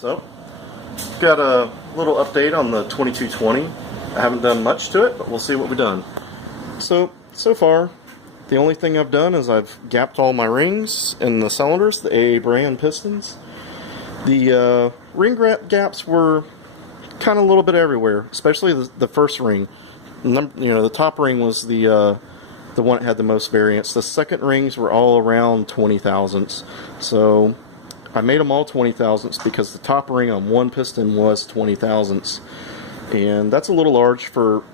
So, got a little update on the 2220. I haven't done much to it, but we'll see what we've done. So far, the only thing I've done is I've gapped all my rings in the cylinders, the AA brand pistons. The ring gaps were kind of a little bit everywhere, especially the first ring. The top ring was the one that had the most variance. The second rings were all around 20 thousandths. So I made them all 20 thousandths because the top ring on one piston was 20 thousandths, and that's a little large for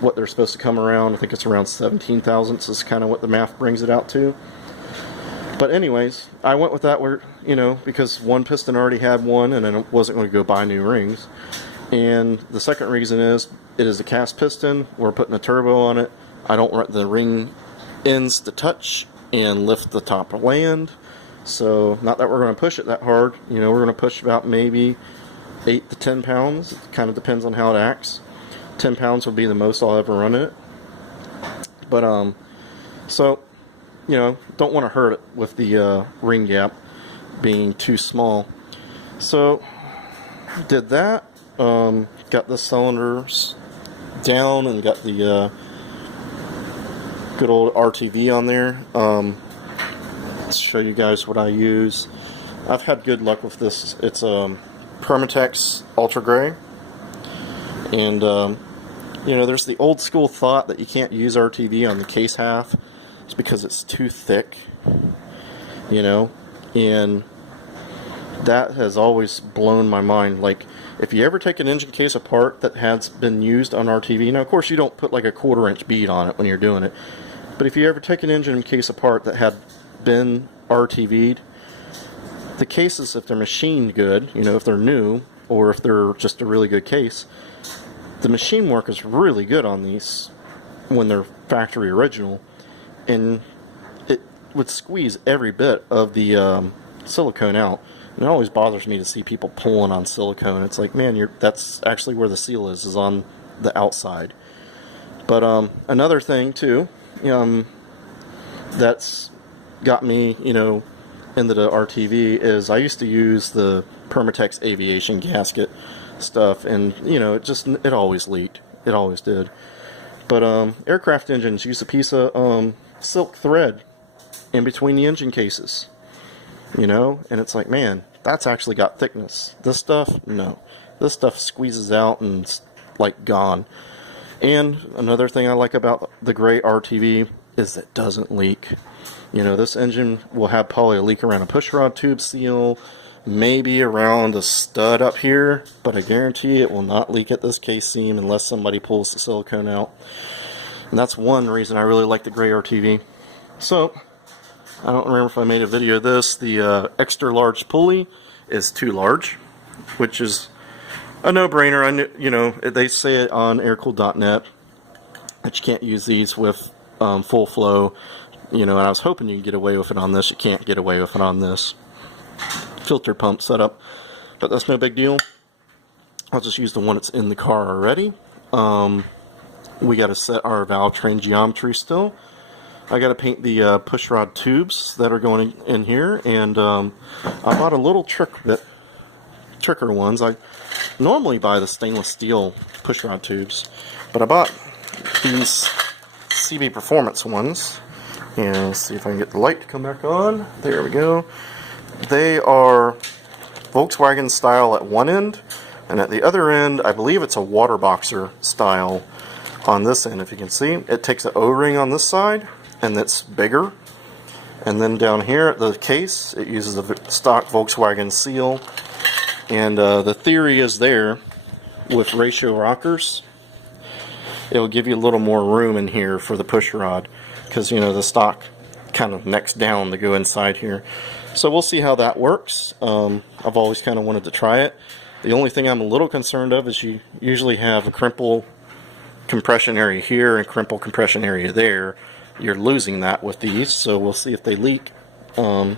what they're supposed to come around. I think it's around 17 thousandths is kind of what the math brings it out to. But anyways, I went with that where, because one piston already had one, and I wasn't going to go buy new rings. And the second reason is it is a cast piston. We're putting a turbo on it. I don't want the ring ends to touch and lift the top land. So, not that we're going to push it that hard. We're going to push about maybe 8 to 10 pounds. It kind of depends on how it acts. 10 pounds will be the most I'll ever run it. But, don't want to hurt it with the ring gap being too small. So, did that. Got the cylinders down and got the good old RTV on there. Let's show you guys what I use. I've had good luck with this. It's Permatex Ultra Gray, and there's the old school thought that you can't use RTV on the case half. It's because it's too thick, and that has always blown my mind. Like, if you ever take an engine case apart that has been used on RTV, now of course you don't put like a 1/4-inch bead on it when you're doing it, but if you ever take an engine case apart that had been RTV'd, the cases, if they're machined good, if they're new or if they're just a really good case, the machine work is really good on these when they're factory original, and it would squeeze every bit of the silicone out. And it always bothers me to see people pulling on silicone. It's like, man, that's actually where the seal is on the outside. But another thing too, that's got me, into the RTV is I used to use the Permatex aviation gasket stuff, and it always leaked. It always did. But aircraft engines use a piece of silk thread in between the engine cases, and it's like, man, that's actually got thickness. This stuff, no. This stuff squeezes out and it's like gone. And another thing I like about the gray RTV is it doesn't leak. This engine will have probably a leak around a pushrod tube seal, maybe around a stud up here, but I guarantee it will not leak at this case seam unless somebody pulls the silicone out. And that's one reason I really like the gray RTV. So, I don't remember if I made a video of this. The extra large pulley is too large, which is a no-brainer. They say it on aircooled.net that you can't use these with full flow. And I was hoping you could get away with it on this. You can't get away with it on this filter pump setup, but that's no big deal. I'll just use the one that's in the car already. We got to set our valve train geometry still. I got to paint the pushrod tubes that are going in here, and I bought a little tricker ones. I normally buy the stainless steel pushrod tubes, but I bought these CB Performance ones. And let's see if I can get the light to come back on. There we go. They are Volkswagen style at one end, and at the other end, I believe it's a water boxer style on this end. If you can see, it takes an O-ring on this side, and it's bigger. And then down here at the case, it uses the stock Volkswagen seal. And the theory is there with ratio rockers, it'll give you a little more room in here for the push rod, because the stock kind of necks down to go inside here. So we'll see how that works. I've always kind of wanted to try it. The only thing I'm a little concerned of is you usually have a crimple compression area here and crimple compression area there. You're losing that with these, so we'll see if they leak. So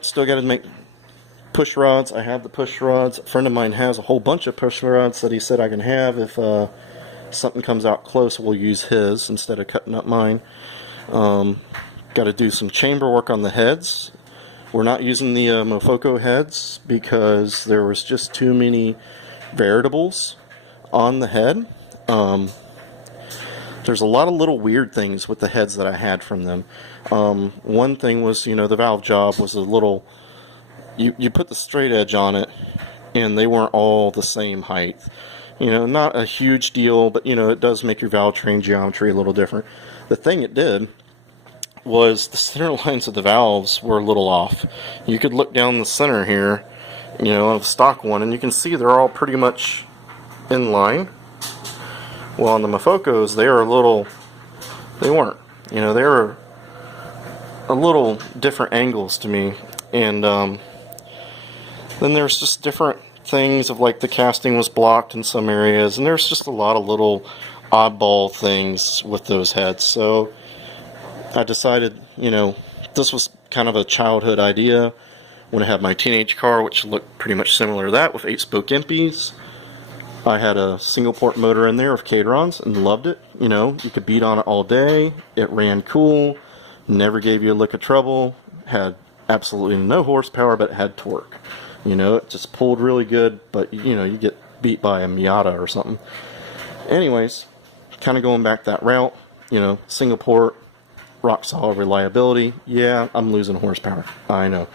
still got to make push rods. I have the push rods. A friend of mine has a whole bunch of push rods that he said I can have if something comes out close. We'll use his instead of cutting up mine. Got to do some chamber work on the heads. We're not using the Mofoco heads because there was just too many variables on the head. There's a lot of little weird things with the heads that I had from them. One thing was, you know, the valve job was a little... You put the straight edge on it, and they weren't all the same height. You know, not a huge deal, but, you know, it does make your valve train geometry a little different. The thing it did was the center lines of the valves were a little off. You could look down the center here, you know, of the stock one, and you can see they're all pretty much in line. Well, on the Mofocos, they weren't. You know, they were a little different angles to me. And then there's just different things of, like, the casting was blocked in some areas, and there's just a lot of little oddball things with those heads. So I decided, you know, this was kind of a childhood idea when I had my teenage car, which looked pretty much similar to that with 8-spoke Impies. I had a single port motor in there with Cadrons and loved it. You know, you could beat on it all day. It ran cool, never gave you a lick of trouble, had absolutely no horsepower, but it had torque. You know, it just pulled really good, but, you know, you get beat by a Miata or something. Anyways, kind of going back that route, you know, single port, rock solid reliability. Yeah, I'm losing horsepower, I know,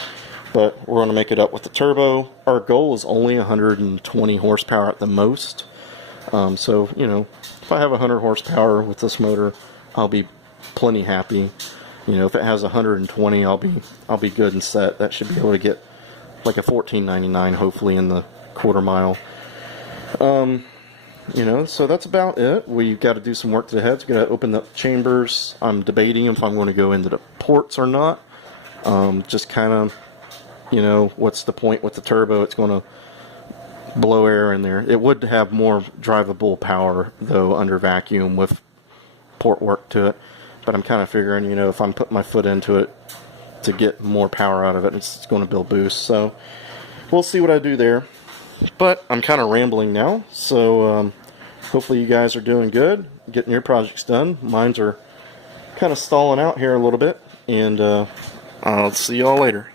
but we're going to make it up with the turbo. Our goal is only 120 horsepower at the most. So, you know, if I have 100 horsepower with this motor, I'll be plenty happy. You know, if it has 120, I'll be good and set. That should be able to get like a 1499, hopefully, in the quarter mile. You know, so that's about it. We've got to do some work to the heads. We've got to open the chambers. I'm debating if I'm going to go into the ports or not. Just kind of, you know, what's the point with the turbo? It's going to blow air in there. It would have more drivable power, though, under vacuum with port work to it. But I'm kind of figuring, you know, if I'm putting my foot into it to get more power out of it, it's going to build boost. So we'll see what I do there. But I'm kind of rambling now, so hopefully you guys are doing good, getting your projects done. Mines are kind of stalling out here a little bit, and I'll see you all later.